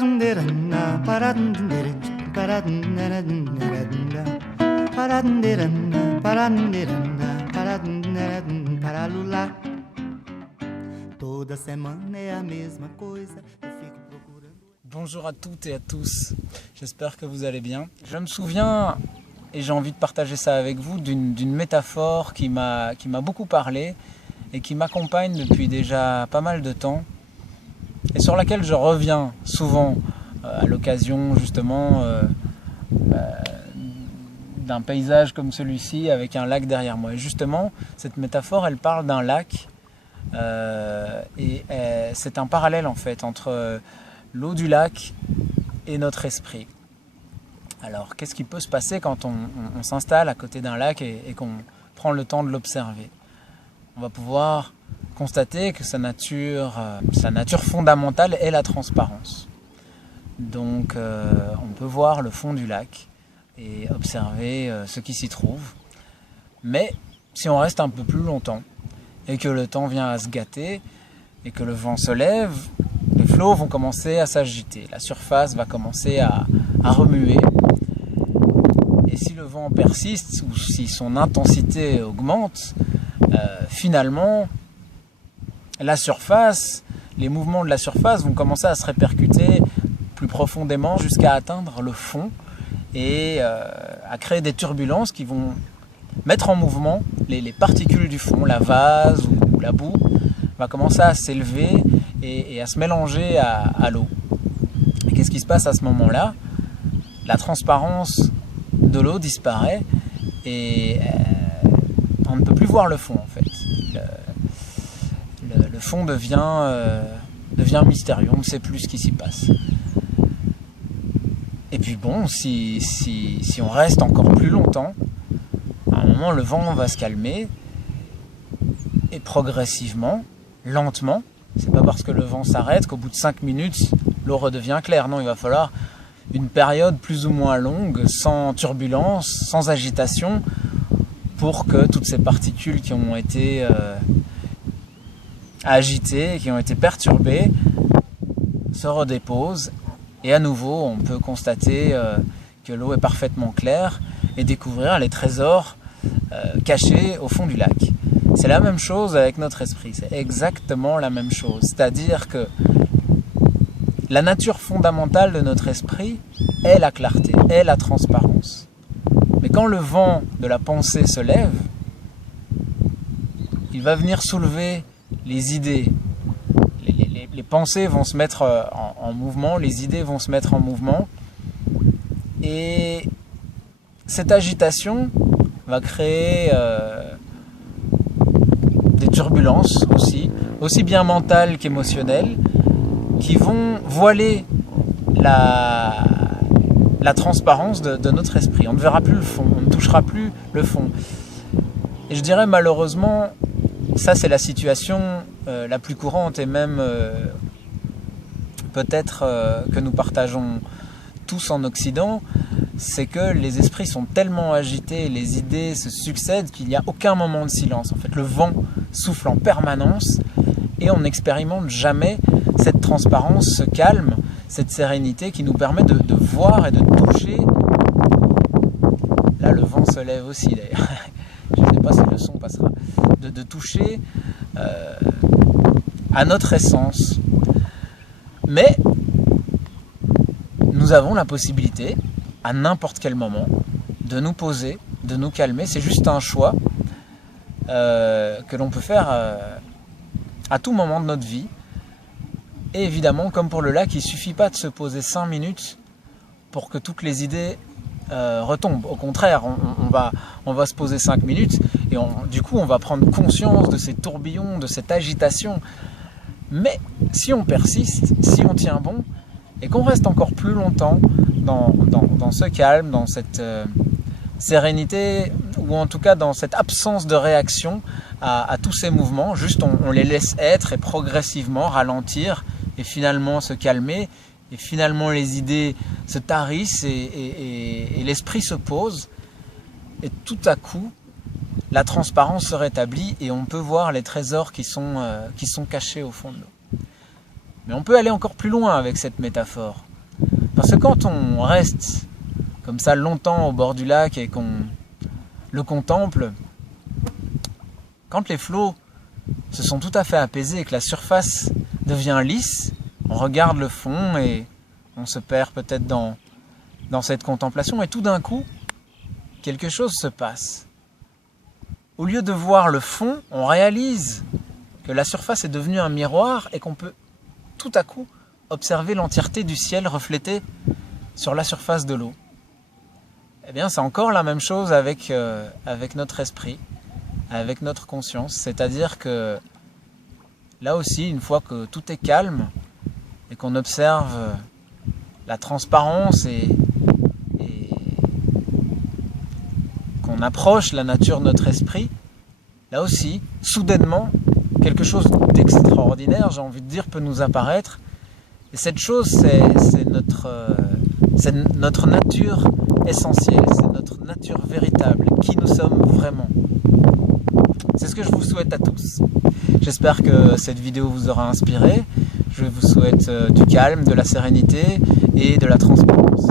Bonjour à toutes et à tous, j'espère que vous allez bien. Je me souviens, et j'ai envie de partager ça avec vous, d'une métaphore qui m'a beaucoup parlé et qui m'accompagne depuis déjà pas mal de temps et sur laquelle je reviens souvent à l'occasion justement d'un paysage comme celui-ci avec un lac derrière moi. Et justement, cette métaphore, elle parle d'un lac c'est un parallèle en fait entre l'eau du lac et notre esprit. Alors, qu'est-ce qui peut se passer quand on s'installe à côté d'un lac et qu'on prend le temps de l'observer? On va pouvoir constater que sa nature fondamentale est la transparence. Donc, on peut voir le fond du lac et observer ce qui s'y trouve. Mais si on reste un peu plus longtemps et que le temps vient à se gâter et que le vent se lève, les flots vont commencer à s'agiter, la surface va commencer à remuer. Et si le vent persiste ou si son intensité augmente, finalement, la surface, les mouvements de la surface vont commencer à se répercuter plus profondément jusqu'à atteindre le fond et à créer des turbulences qui vont mettre en mouvement les particules du fond, la vase ou la boue, va commencer à s'élever et à se mélanger à l'eau. Et qu'est-ce qui se passe à ce moment-là? La transparence de l'eau disparaît et on ne peut plus voir le fond en fait. Le fond devient mystérieux, on ne sait plus ce qui s'y passe. Et puis bon, si on reste encore plus longtemps, à un moment le vent va se calmer et progressivement, lentement, c'est pas parce que le vent s'arrête qu'au bout de 5 minutes l'eau redevient claire. Non, il va falloir une période plus ou moins longue, sans turbulence, sans agitation, pour que toutes ces particules qui ont été agitées, qui ont été perturbées, se redéposent. Et à nouveau, on peut constater que l'eau est parfaitement claire et découvrir les trésors cachés au fond du lac. C'est la même chose avec notre esprit, c'est exactement la même chose. C'est-à-dire que la nature fondamentale de notre esprit est la clarté, est la transparence. Mais quand le vent de la pensée se lève, il va venir soulever les idées. Les pensées vont se mettre en mouvement, les idées vont se mettre en mouvement. Et cette agitation va créer des turbulences aussi bien mentales qu'émotionnelles, qui vont voiler la transparence de notre esprit. On ne verra plus le fond, on ne touchera plus le fond. Et je dirais malheureusement, ça c'est la situation la plus courante et même peut-être que nous partageons tous en Occident, c'est que les esprits sont tellement agités, les idées se succèdent qu'il n'y a aucun moment de silence. En fait, le vent souffle en permanence et on n'expérimente jamais cette transparence, ce calme, cette sérénité qui nous permet de voir et de toucher. Là, le vent se lève aussi d'ailleurs. Je ne sais pas si le son passera. De toucher à notre essence. Mais nous avons la possibilité, à n'importe quel moment, de nous poser, de nous calmer. C'est juste un choix que l'on peut faire à tout moment de notre vie. Et évidemment, comme pour le lac, il ne suffit pas de se poser 5 minutes pour que toutes les idées retombent. Au contraire, on va se poser 5 minutes et du coup, on va prendre conscience de ces tourbillons, de cette agitation. Mais si on persiste, si on tient bon, et qu'on reste encore plus longtemps dans ce calme, dans cette sérénité, ou en tout cas dans cette absence de réaction à tous ces mouvements, juste on les laisse être et progressivement ralentir et finalement se calmer, et finalement les idées se tarissent et l'esprit se pose, et tout à coup la transparence se rétablit et on peut voir les trésors qui sont cachés au fond de l'eau. Mais on peut aller encore plus loin avec cette métaphore. Parce que quand on reste comme ça longtemps au bord du lac et qu'on le contemple, quand les flots se sont tout à fait apaisés et que la surface devient lisse, on regarde le fond et on se perd peut-être dans cette contemplation et tout d'un coup, quelque chose se passe. Au lieu de voir le fond, on réalise que la surface est devenue un miroir et qu'on peut tout à coup observer l'entièreté du ciel reflété sur la surface de l'eau. Eh bien, c'est encore la même chose avec notre esprit, avec notre conscience. C'est-à-dire que là aussi, une fois que tout est calme et qu'on observe la transparence et qu'on approche la nature de notre esprit, là aussi, soudainement, quelque chose d'extraordinaire, j'ai envie de dire, peut nous apparaître. Et cette chose, c'est notre nature essentielle, c'est notre nature véritable, qui nous sommes vraiment. C'est ce que je vous souhaite à tous. J'espère que cette vidéo vous aura inspiré. Je vous souhaite du calme, de la sérénité et de la transparence.